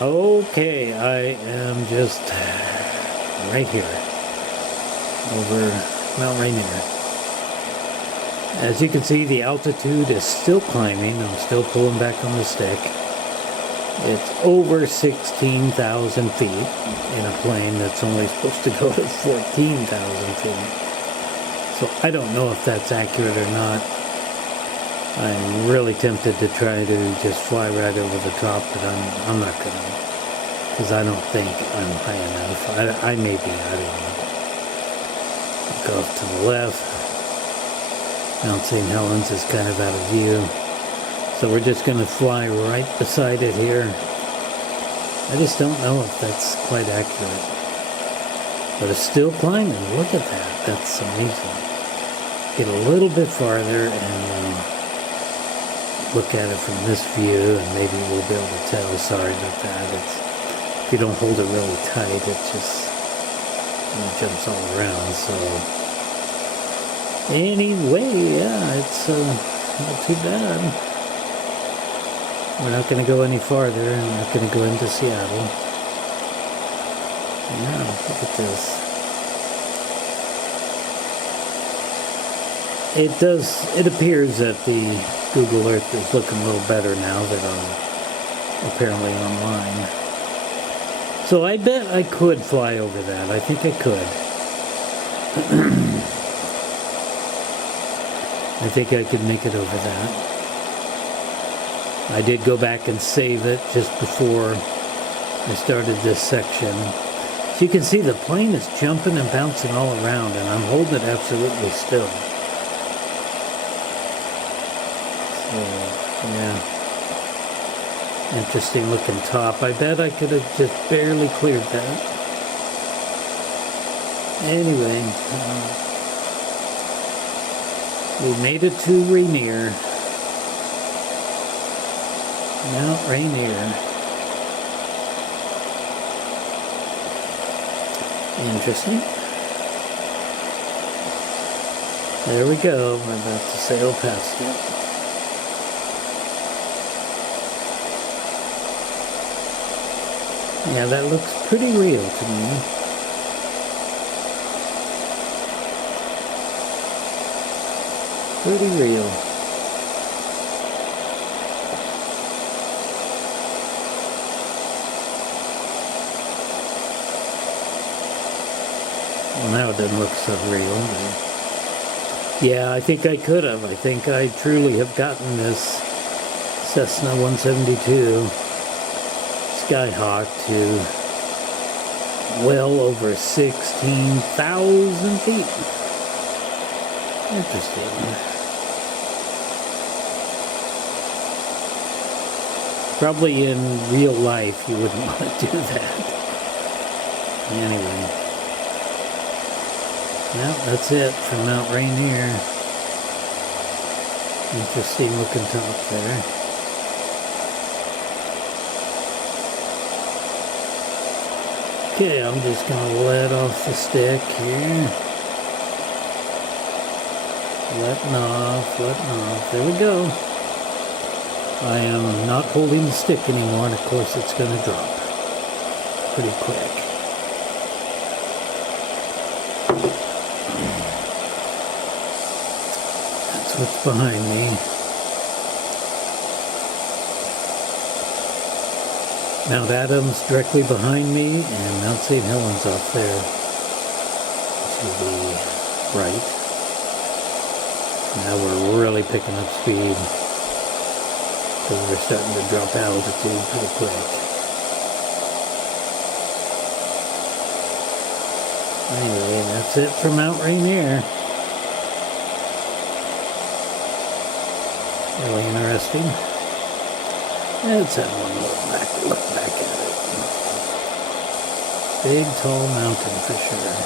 Okay, I am just right here over Mount Rainier. As you can see, the altitude is still climbing. I'm still pulling back on the stick. It's over 16,000 feet in a plane that's only supposed to go to 14,000 feet. So I don't know if that's accurate or not. I'm really tempted to try to just fly right over the top, but I'm not going to, because I don't think I'm high enough. I may be, I don't know. Go off to the left. Mount St. Helens is kind of out of view. So we're just going to fly right beside it here. I just don't know if that's quite accurate. But it's still climbing. Look at that. That's amazing. Get a little bit farther and look at it from this view, and maybe we'll be able to tell. Sorry about that. If you don't hold it really tight, it just jumps all around. So anyway, yeah, it's not too bad. We're not going to go any farther. I'm not going to go into Seattle. Yeah, look at this. It appears that the Google Earth is looking a little better now that I'm apparently online. So I bet I could fly over that. I think I could. I think I could make it over that. I did go back and save it just before I started this section. So you can see the plane is jumping and bouncing all around, and I'm holding it absolutely still. So, yeah. Interesting looking top. I bet I could have just barely cleared that. Anyway, we made it to Rainier. Mount Rainier. Interesting. There we go. We're about to sail past it. Yeah, that looks pretty real to me. Pretty real. Well, now it doesn't look so real. Yeah, I think I could have. I think I truly have gotten this Cessna 172 Skyhawk to well over 16,000 feet. Interesting. Probably in real life you wouldn't want to do that. Anyway. Well, that's it from Mount Rainier. Interesting looking top there. Okay, I'm just going to let off the stick here. Letting off. There we go. I am not holding the stick anymore, and of course it's going to drop pretty quick. That's what's behind me. Mount Adams directly behind me, and Mount St. Helens off there to the right. Now we're really picking up speed because we're starting to drop altitude pretty quick. Anyway, that's it for Mount Rainier. Really interesting. Let's have one look back at it. Big, tall mountain for sure.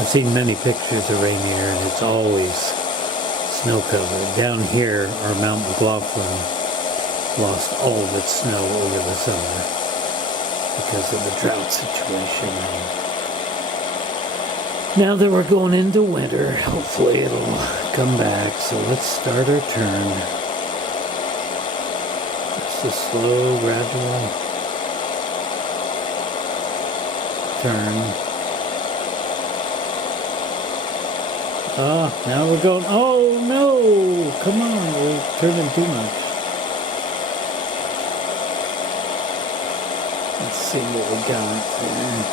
I've seen many pictures of Rainier, and it's always snow-covered. Down here, our Mount McLaughlin lost all of its snow over the summer because of the drought situation. Now that we're going into winter, hopefully it'll come back. So let's start our turn. just a slow, gradual turn. Oh, now we're going, oh no, come on, we're turning too much. Let's see what we got there.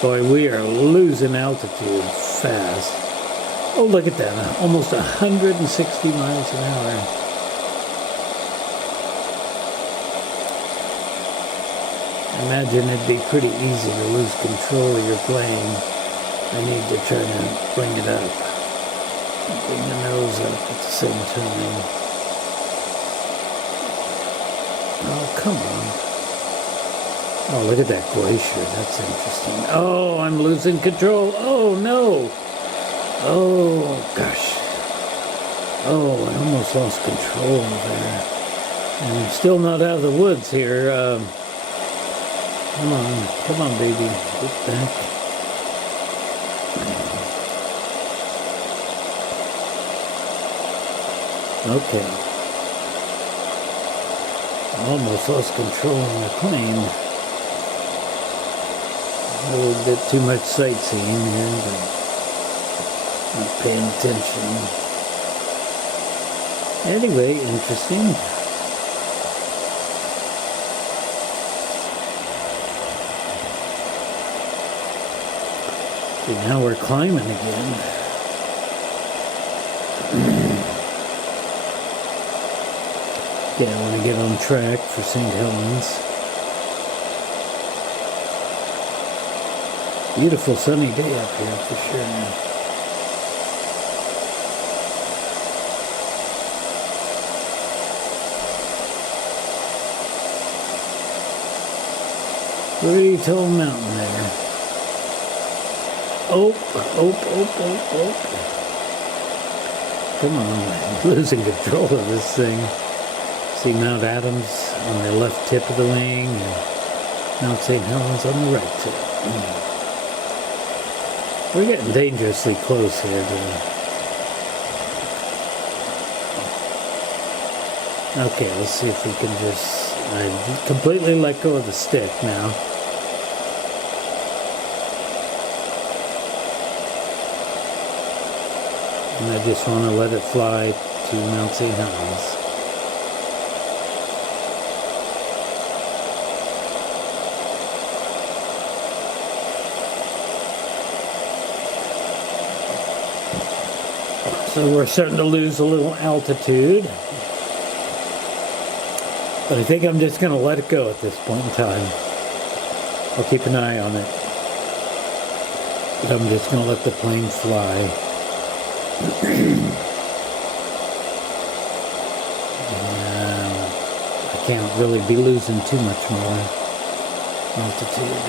Boy, we are losing altitude fast. Oh, look at that, almost 160 miles an hour. Imagine it'd be pretty easy to lose control of your plane. I need to try to bring it up. Bring the nose up at the same time. Oh, come on. Oh, look at that glacier. That's interesting. Oh, I'm losing control. Oh, no. Oh, gosh. Oh, I almost lost control there. And I'm still not out of the woods here. Come on, baby, get back. Okay. Almost lost control of the plane. A little bit too much sightseeing here, but not paying attention. Anyway, interesting. Now we're climbing again. Yeah, I want to get on track for St. Helens. Beautiful sunny day up here for sure. Pretty tall mountain there. Oh. Come on, I'm losing control of this thing. See Mount Adams on the left tip of the wing and Mount St. Helens on the right tip. We're getting dangerously close here to... Okay, let's see if we can just... I completely let go of the stick now. And I just want to let it fly to Mount St. Helens. So we're starting to lose a little altitude. But I think I'm just going to let it go at this point in time. I'll keep an eye on it. But I'm just going to let the plane fly. I can't really be losing too much more altitude.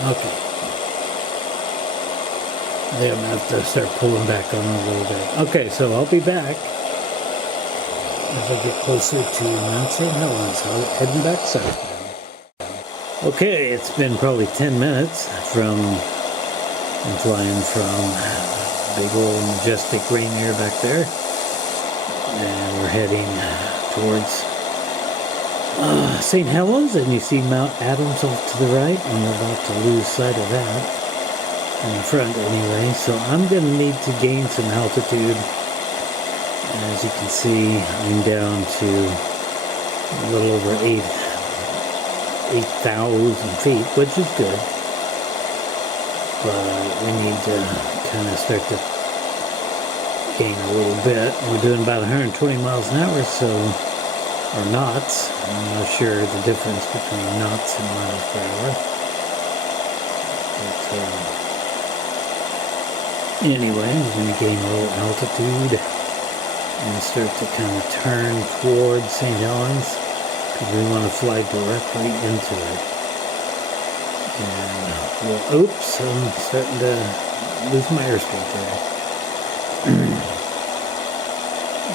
Okay. I think I'm going to have to start pulling back on a little bit. Okay, so I'll be back as I get closer to Mount St. Helens. I'm heading back south. Okay, it's been probably 10 minutes I'm flying from big old majestic Rainier back there, and we're heading towards St. Helens, and you see Mount Adams off to the right, and we're about to lose sight of that in the front anyway, so I'm going to need to gain some altitude. As you can see, I'm down to a little over 8,000 feet, which is good, but we need to kind of start to gain a little bit. We're doing about 120 miles an hour, so, or knots. I'm not sure the difference between knots and miles per hour. But anyway, we're going to gain a little altitude and start to kind of turn towards St. Helens. We want to fly directly into it. And, well, oops, I'm starting to lose my airspeed there.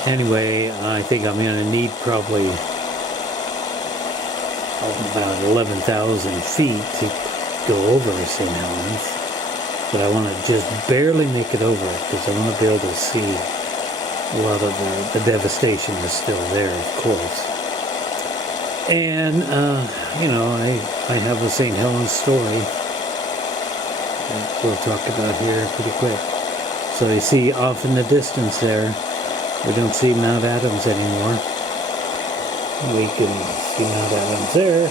Anyway, I think I'm going to need probably about 11,000 feet to go over St. Helens. But I want to just barely make it over because I want to be able to see a lot of the devastation is still there, of course. And, you know, I have a St. Helens story that we'll talk about here pretty quick. So you see off in the distance there, we don't see Mount Adams anymore. We can see Mount Adams there,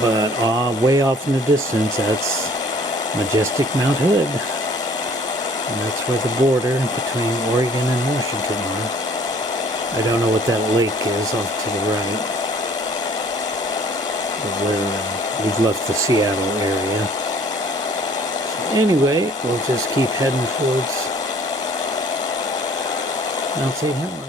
but way off in the distance, that's majestic Mount Hood. And that's where the border between Oregon and Washington are. I don't know what that lake is off to the right. But we've left the Seattle area. So anyway, we'll just keep heading towards Mount St. Helens.